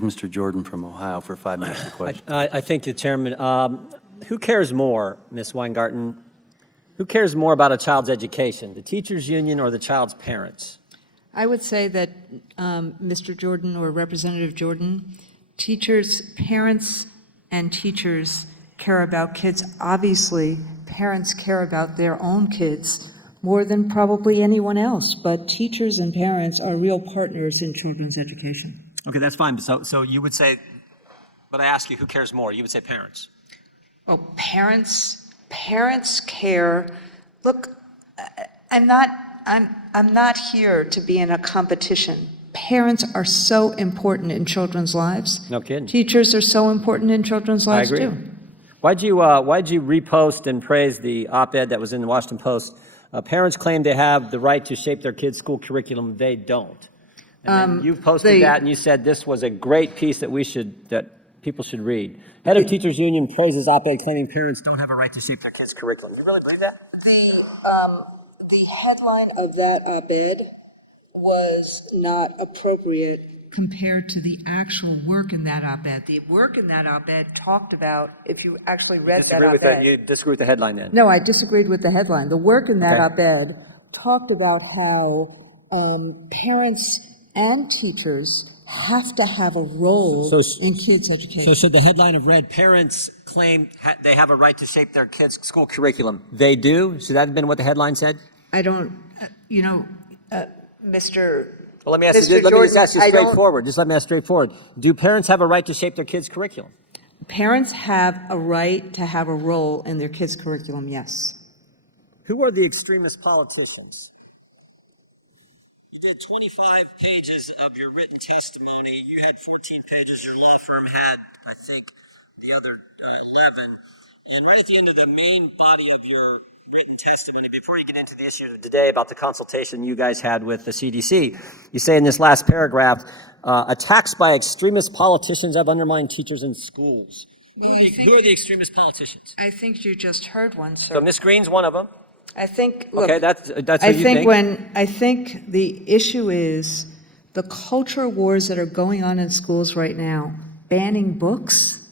Mr. Jordan from Ohio for 5 minutes of question. I thank the chairman. Who cares more, Ms. Weingarten? Who cares more about a child's education, the teachers union or the child's parents? I would say that, Mr. Jordan or Representative Jordan, parents and teachers care about kids. Obviously, parents care about their own kids more than probably anyone else, but teachers and parents are real partners in children's education. Okay, that's fine. So you would say, but I ask you, who cares more? You would say parents. Well, parents care. Look, I'm not here to be in a competition. Parents are so important in children's lives. No kidding. Teachers are so important in children's lives, I agree. too. Why'd you repost and praise the op-ed that was in the Washington Post? Parents claim they have the right to shape their kids' school curriculum. They don't. And then you posted that and you said this was a great piece that people should read. Head of Teachers Union praises op-ed claiming parents don't have a right to shape their kids' curriculum. Do you really believe that? The headline of that op-ed was not appropriate compared to the actual work in that op-ed. The work in that op-ed talked about, if you actually read that op-ed. You disagree with the headline then? No, I disagreed with the headline. The work in that op-ed talked about how parents and teachers have to have a role in kids' education. So should the headline have read, parents claim they have a right to shape their kids' school curriculum? They do? Should that have been what the headline said? I don't, Mr. Well, let me ask you, let me just ask you straightforward. Just let me ask straightforward. Do parents have a right to shape their kids' curriculum? Parents have a right to have a role in their kids' curriculum, yes. Who are the extremist politicians? You did 25 pages of your written testimony. You had 14 pages. Your law firm had, I think, the other 11. And right at the end of the main body of your written testimony, before you get into the issue today about the consultation you guys had with the CDC, you say in this last paragraph, attacks by extremist politicians have undermined teachers in schools. Who are the extremist politicians? I think you just heard one, sir. So Ms. Green's one of them. I think, look, okay, that's what you think. I think the issue is the culture wars that are going on in schools right now, banning books,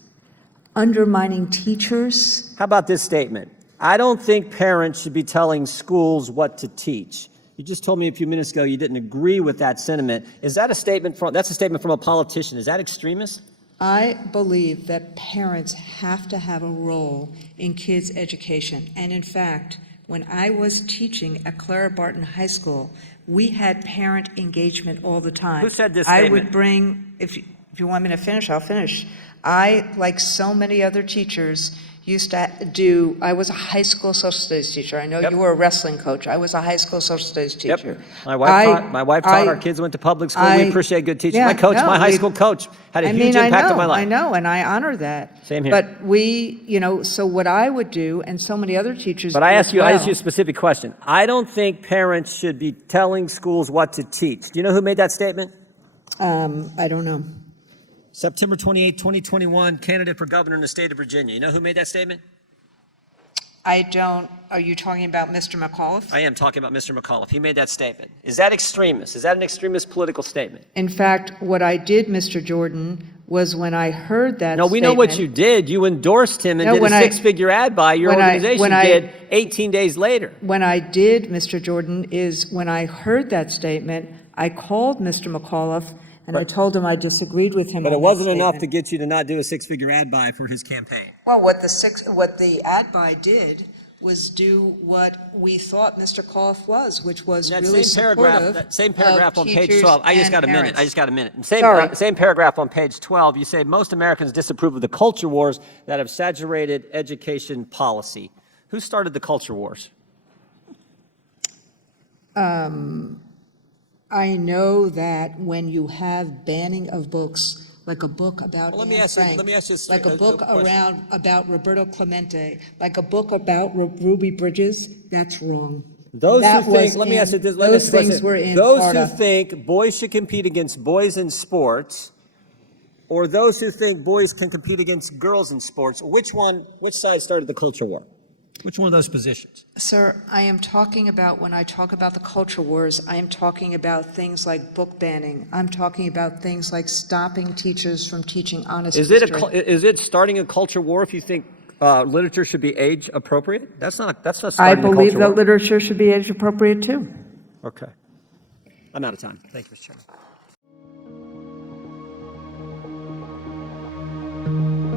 undermining teachers. How about this statement? I don't think parents should be telling schools what to teach. You just told me a few minutes ago you didn't agree with that sentiment. Is that a statement that's a statement from a politician? Is that extremist? I believe that parents have to have a role in kids' education. And in fact, when I was teaching at Clara Barton High School, we had parent engagement all the time. Who said this I statement? would bring, if you want me to finish, I'll finish. I, like so many other teachers, I was a high school social studies teacher. I know you were a wrestling coach. I was a high school social studies teacher. My wife taught, our kids went to public school. We appreciate good teaching. Yeah, my high school coach had a huge impact on my life. I know, and I honor that. Same here. But so what I would do, and so many other teachers But I asked you a specific question. I don't think parents should be telling schools what to teach. Do you know who made that statement? I don't know. September 28, 2021, candidate for governor in the state of Virginia. You know who made that statement? I don't. Are you talking about Mr. McAuliffe? I am talking about Mr. McAuliffe. He made that statement. Is that extremist? Is that an extremist political statement? In fact, what I did, Mr. Jordan, was when I heard that No, we know what you did. You endorsed him and did a six-figure ad buy. Your organization did 18 days later. When I did, Mr. Jordan, is when I heard that statement, I called Mr. McAuliffe and I told him I disagreed with him. But it wasn't enough to get you to not do a six-figure ad buy for his campaign. Well, what the ad buy did was do what we thought Mr. McAuliffe was, which was really supportive. That same paragraph on page 12. I just got a minute. Sorry. Same paragraph on page 12. You say most Americans disapprove of the culture wars that have saturated education policy. Who started the culture wars? I know that when you have banning of books, like a book about Let me ask you like a book about Roberto Clemente, like a book about Ruby Bridges, that's wrong. Those things were in Those Florida. who think boys should compete against boys in sports, or those who think boys can compete against girls in sports, which side started the culture war? Which one of those positions? Sir, I am talking about, when I talk about the culture wars, I am talking about things like book banning. I'm talking about things like stopping teachers from teaching honest history. Is it starting a culture war if you think literature should be age appropriate? That's not I starting a believe culture that war. literature should be age appropriate too. Okay. I'm out of time. Thank you, Mr. Chairman.